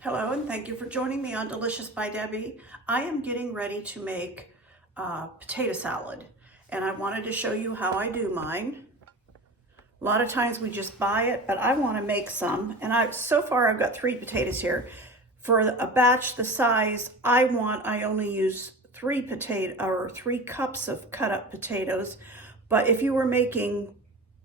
Hello, and thank you for joining me on Delicious by Debbie. I am getting ready to make potato salad, and I wanted to show you how I do mine. A lot of times we just buy it, but I want to make some, and so far I've got 3 potatoes here. For a batch the size I only use 3 cups of cut up potatoes. But if you were making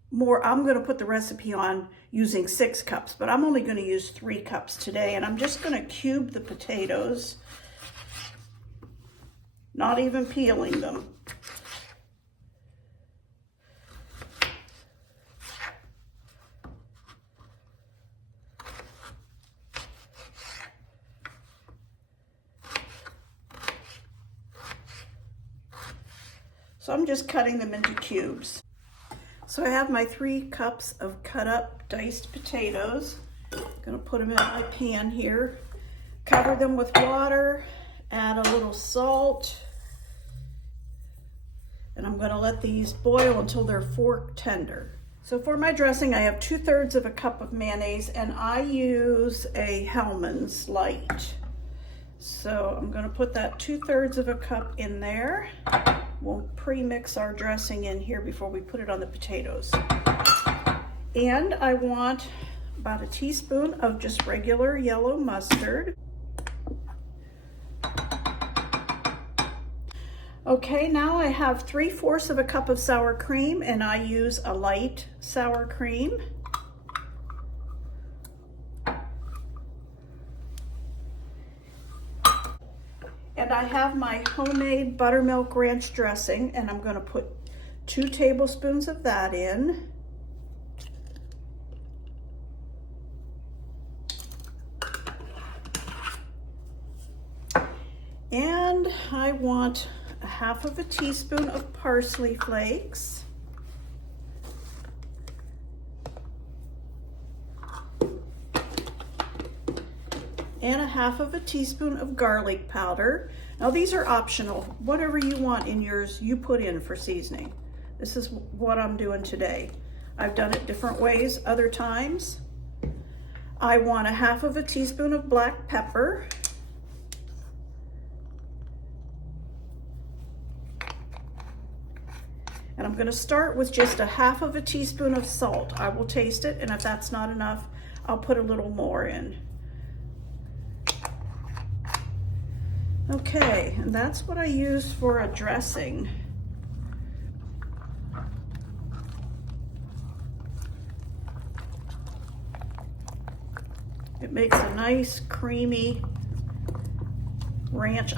more, I'm going to put the recipe on using 6 cups, but I'm only going to use 3 cups today. And I'm just going to cube the potatoes, not even peeling them. So I'm just cutting them into cubes. So I have my 3 cups of cut up diced potatoes. I'm gonna put them in my pan here. Cover them with water, add a little salt, and I'm gonna let these boil until they're fork tender. So for my dressing, I have 2/3 of a cup of mayonnaise, and I use a Hellmann's Light. So I'm gonna put that 2/3 of a cup in there. We'll pre-mix our dressing in here before we put it on the potatoes. And I want about a teaspoon of just regular yellow mustard. Okay, now I have 3/4 of a cup of sour cream, and I use a light sour cream. And I have my homemade buttermilk ranch dressing, and I'm going to put 2 tablespoons of that in. And I want a 1/2 teaspoon of parsley flakes. And a 1/2 teaspoon of garlic powder. Now these are optional. Whatever you want in yours, you put in for seasoning. This is what I'm doing today. I've done it different ways other times. I want a 1/2 teaspoon of black pepper. And I'm going to start with just a 1/2 teaspoon of salt. I will taste it, and if that's not enough, I'll put a little more in. Okay, and that's what I use for a dressing. It makes a nice creamy ranch.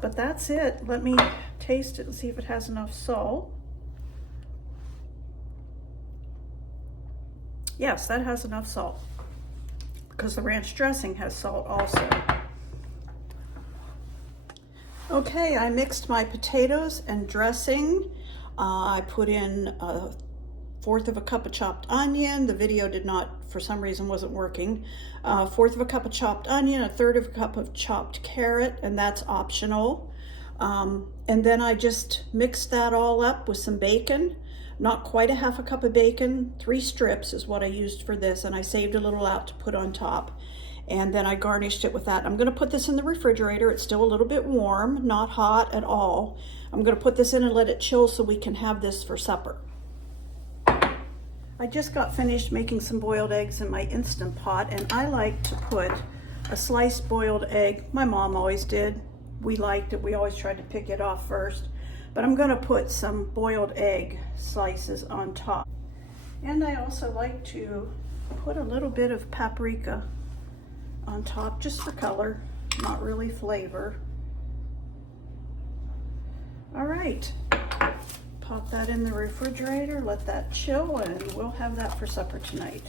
But that's it. Let me taste it and see if it has enough salt. Yes, that has enough salt, because the ranch dressing has salt also. Okay, I mixed my potatoes and dressing. I put in 1/4 cup of chopped onion. The video did not, for some reason, wasn't working. 1/4 cup of chopped onion, 1/3 cup of chopped carrot, and that's optional. And then I just mixed that all up with some bacon. Not quite a 1/2 cup of bacon, 3 strips is what I used for this, and I saved a little out to put on top. And then I garnished it with that. I'm gonna put this in the refrigerator. It's still a little bit warm, not hot at all. I'm gonna put this in and let it chill so we can have this for supper. I just got finished making some boiled eggs in my Instant Pot, and I like to put a sliced boiled egg. My mom always did. We liked it. We always tried to pick it off first. But I'm gonna put some boiled egg slices on top. And I also like to put a little bit of paprika on top, just for color, not really flavor. All right, pop that in the refrigerator, let that chill, and we'll have that for supper tonight.